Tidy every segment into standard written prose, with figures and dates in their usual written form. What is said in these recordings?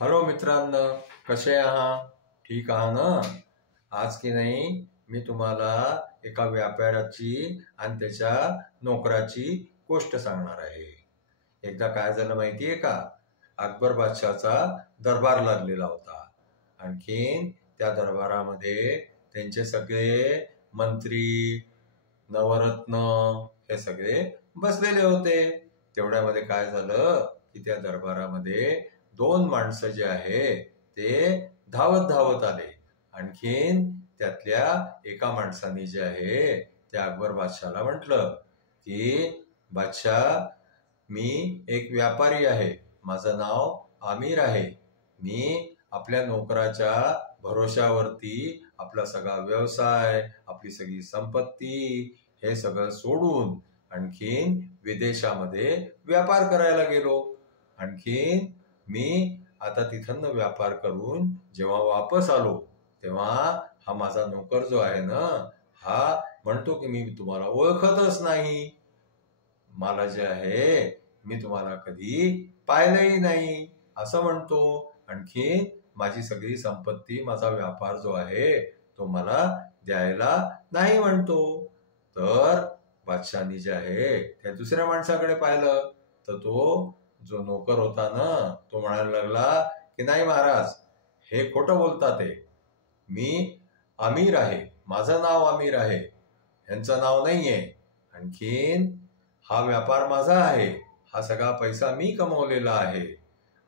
Hello मित्रांनो, कसे आहात? ठीक आहात ना? आज की नाही मी तुम्हाला एका व्यापाऱ्याची आणि त्याच्या नोकराची गोष्ट सांगणार आहे. एकदा काय झालं माहितीये का? अकबर बादशाहचा दरबार लागलेला होता. आणखीन त्या दरबारामध्ये त्यांचे सगळे मंत्री, नवरत्न हे सगळे बसलेले होते. तेवढ्यामध्ये काय झालं की त्या दरबारामध्ये दोन माणसं जे आहे ते धावत धावत आले. आणखीन त्यातल्या एका माणसाने जे आहे त्या अकबर बादशाहला म्हटलं की बादशाह, मी एक व्यापारी आहे, माझं नाव आमिर आहे. मी आपल्या नोकराच्या भरोशावरती आपला सगळा व्यवसाय, आपली सगळी संपत्ती हे सगळं सोडून आणखीन विदेशामध्ये व्यापार करायला गेलो. आणखीन मी आता तिथं व्यापार करून जेव्हा वापस आलो तेव्हा हा माझा नोकर जो आहे ना, हा म्हणतो की मी तुम्हाला ओळखतच नाही, मला जे आहे मी तुम्हाला कधी पाहिलंही नाही असं म्हणतो. आणखीन माझी सगळी संपत्ती, माझा व्यापार जो आहे तो मला द्यायला नाही म्हणतो. तर बादशाहनी जे आहे त्या दुसऱ्या माणसाकडे पाहिलं तर तो जो नोकर होता ना, तो म्हणायला लागला की नाही महाराज, हे खोटं बोलतात. मी आमिर आहे, माझं नाव आमिर आहे, ह्यांचं नाव नाहीये. आणखीन हा व्यापार माझा आहे, हा सगळा पैसा मी कमवलेला आहे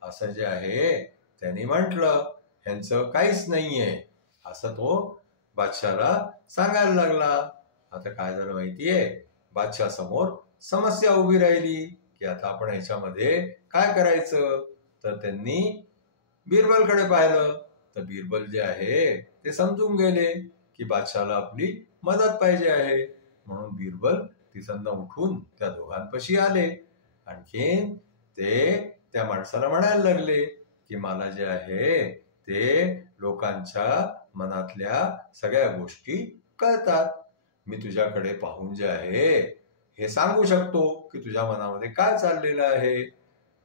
असं जे आहे त्यांनी म्हटलं. ह्यांचं काहीच नाहीये असं तो बादशाहला सांगायला लागला. आता काय झालं माहितीये, बादशाह समोर समस्या उभी राहिली की आता आपण ह्याच्यामध्ये काय करायचं. तर त्यांनी बिरबलकडे पाहिलं तर बिरबल जे आहे ते समजून गेले की बादशाहला आपली मदत पाहिजे आहे. म्हणून बिरबल तिथं उठून त्या दोघांपाशी आले. आणखीन ते त्या माणसाला म्हणायला लागले की मला जे आहे ते लोकांच्या मनातल्या सगळ्या गोष्टी कळतात. मी तुझ्याकडे पाहून जे आहे हे सांगू शकतो की तुझ्या मनामध्ये काय चाललेलं आहे.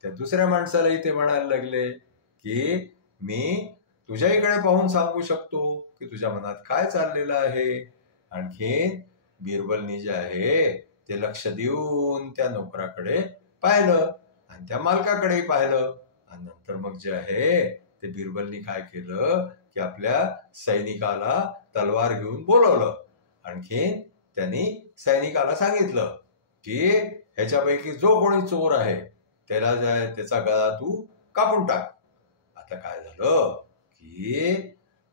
त्या दुसऱ्या माणसालाही ते म्हणायला लागले की मी तुझ्या इकडे पाहून सांगू शकतो की तुझ्या मनात काय चाललेलं आहे. आणखीन बिरबलनी जे आहे ते लक्ष देऊन त्या नोकराकडे पाहिलं आणि त्या मालकाकडेही पाहिलं. आणि नंतर मग जे आहे ते बिरबलनी काय केलं की आपल्या सैनिकाला तलवार घेऊन बोलवलं. आणखीन त्यांनी सैनिकाला सांगितलं की ह्याच्यापैकी जो कोणी चोर आहे त्याला जे आहे त्याचा गळा तू कापून टाक. आता काय झालं की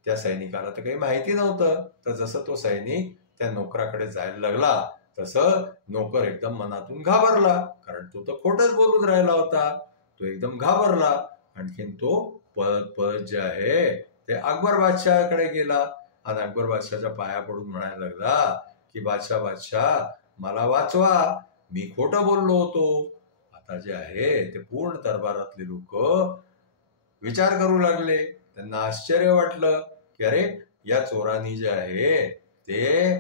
त्या सैनिकाला तर काही माहिती नव्हतं. तर जसं तो सैनिक त्या नोकराकडे जायला लागला तसं नोकर एकदम मनातून घाबरला, कारण तो तर खोटच बोलून राहिला होता. तो एकदम घाबरला. आणखीन तो पळत पळत जे आहे ते अकबर बादशाहकडे गेला आणि अकबर बादशाहच्या पाया पडून म्हणायला लागला की बादशाह, मला वाचवा, मी खोटं बोललो होतो. आता जे आहे ते पूर्ण दरबारातले लोक विचार करू लागले. त्यांना आश्चर्य वाटलं की अरे, या चोरांनी जे आहे ते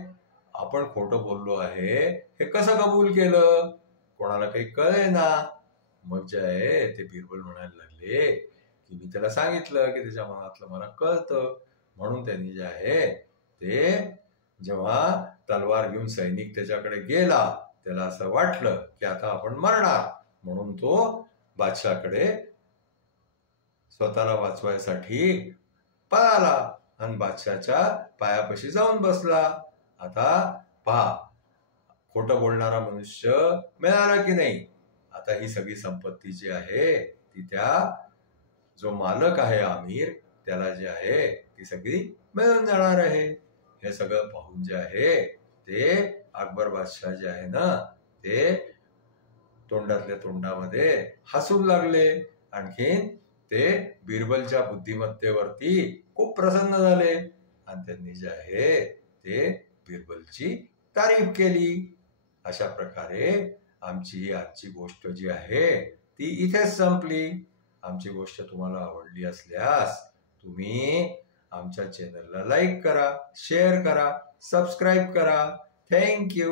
आपण खोटं बोललो आहे हे कसं कबूल केलं, कोणाला काही कळे ना. मग जे आहे ते बिरबल म्हणायला लागले की मी त्याला सांगितलं की त्याच्या मनातलं मला कळतं. म्हणून त्यांनी जे आहे ते जेव्हा तलवार घेऊन सैनिक त्याच्याकडे गेला त्याला असं वाटलं की आता आपण मरणार. म्हणून तो बादशाहकडे स्वतःला वाचवायसाठी पळाला आणि बादशाहच्या पायापाशी जाऊन बसला. आता पहा, खोटं बोलणारा मनुष्य मिळाला की नाही. आता ही सगळी संपत्ती जी आहे ती त्या जो मालक आहे आमिर त्याला जे आहे ती सगळी मिळून जाणार आहे. हे सगळं पाहून जे आहे ते अकबर बादशाह जे आहे ना ते तोंडातल्या तोंडामध्ये हसून लागले. आणखीन ते बिरबलच्या बुद्धिमत्तेवरती खूप प्रसन्न झाले आणि त्यांनी जे आहे ते बिरबलची तारीफ केली. अशा प्रकारे आमची आजची गोष्ट जी आहे ती इथेच संपली. आमची गोष्ट तुम्हाला आवडली असल्यास तुम्ही आमच्या चॅनलला लाईक करा, शेअर करा, सबस्क्राईब करा. थँक्यू.